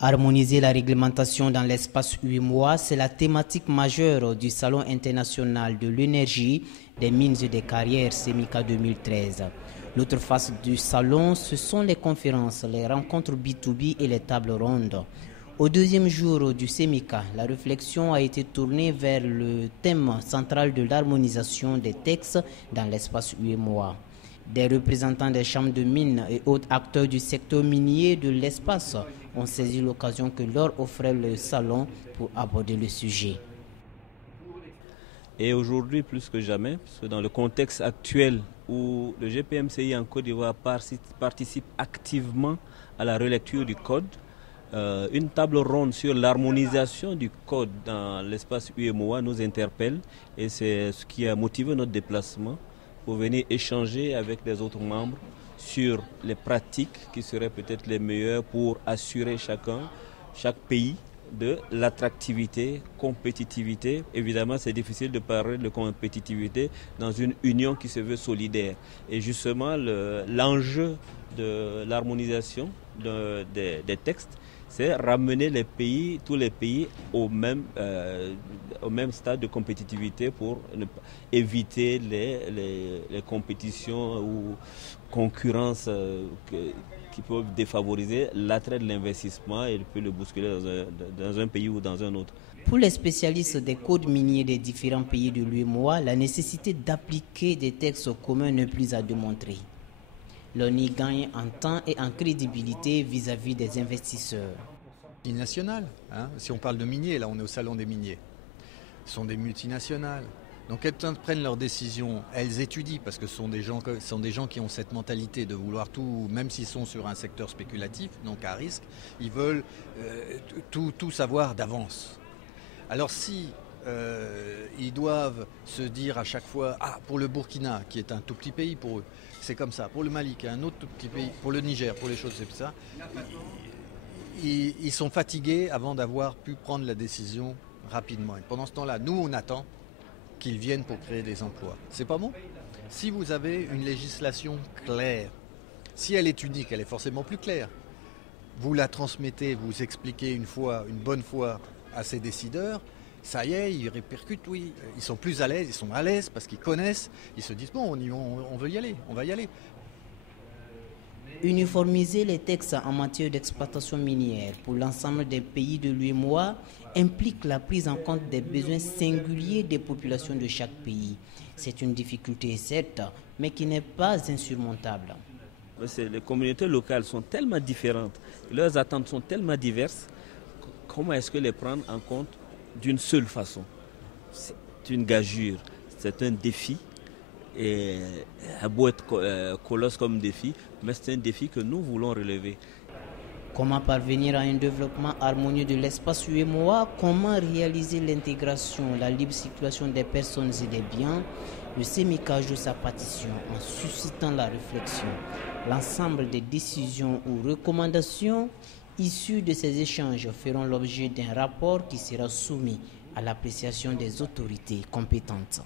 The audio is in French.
Harmoniser la réglementation dans l'espace UEMOA, c'est la thématique majeure du Salon international de l'énergie, des mines et des carrières SEMICA 2013. L'autre face du salon, ce sont les conférences, les rencontres B2B et les tables rondes. Au deuxième jour du SEMICA, la réflexion a été tournée vers le thème central de l'harmonisation des textes dans l'espace UEMOA. Des représentants des chambres de mines et autres acteurs du secteur minier de l'espace ont saisi l'occasion que leur offrait le salon pour aborder le sujet. Et aujourd'hui, plus que jamais, parce que dans le contexte actuel où le GPMCI en Côte d'Ivoire participe activement à la relecture du code, une table ronde sur l'harmonisation du code dans l'espace UEMOA nous interpelle et c'est ce qui a motivé notre déplacement pour venir échanger avec les autres membres sur les pratiques qui seraient peut-être les meilleures pour assurer chaque pays de l'attractivité, compétitivité. Évidemment, c'est difficile de parler de compétitivité dans une union qui se veut solidaire. Et justement, l'enjeu de l'harmonisation des textes, c'est ramener tous les pays au même stade de compétitivité pour éviter les compétitions ou concurrences qui peuvent défavoriser l'attrait de l'investissement et peut le bousculer dans un pays ou dans un autre. Pour les spécialistes des codes miniers des différents pays de l'UEMOA, la nécessité d'appliquer des textes communs n'est plus à démontrer. L'on y gagne en temps et en crédibilité vis-à-vis des investisseurs. Nationales, si on parle de miniers, là on est au salon des miniers. Ce sont des multinationales. Donc elles prennent leurs décisions, elles étudient parce que ce sont des gens qui ont cette mentalité de vouloir tout, même s'ils sont sur un secteur spéculatif, donc à risque, ils veulent tout savoir d'avance. Alors si ils doivent se dire à chaque fois, pour le Burkina, qui est un tout petit pays pour eux, c'est comme ça, pour le Mali, qui est un autre tout petit pays, pour le Niger, pour les choses, c'est ça, ils sont fatigués avant d'avoir pu prendre la décision rapidement. Et pendant ce temps-là, nous, on attend qu'ils viennent pour créer des emplois. C'est pas bon ? Si vous avez une législation claire, si elle est unique, elle est forcément plus claire. Vous la transmettez, vous expliquez une bonne fois à ces décideurs, ça y est, ils répercutent, oui. Ils sont plus à l'aise, ils sont à l'aise parce qu'ils connaissent, ils se disent, bon, on veut y aller, on va y aller. Uniformiser les textes en matière d'exploitation minière pour l'ensemble des pays de l'UEMOA implique la prise en compte des besoins singuliers des populations de chaque pays. C'est une difficulté certes, mais qui n'est pas insurmontable. Les communautés locales sont tellement différentes, leurs attentes sont tellement diverses, comment est-ce que les prendre en compte d'une seule façon? C'est une gageure, c'est un défi. Et à beau être colosse comme défi, mais c'est un défi que nous voulons relever. Comment parvenir à un développement harmonieux de l'espace UEMOA? Comment réaliser l'intégration, la libre circulation des personnes et des biens? Le SEMICA joue sa partition en suscitant la réflexion. L'ensemble des décisions ou recommandations issues de ces échanges feront l'objet d'un rapport qui sera soumis à l'appréciation des autorités compétentes.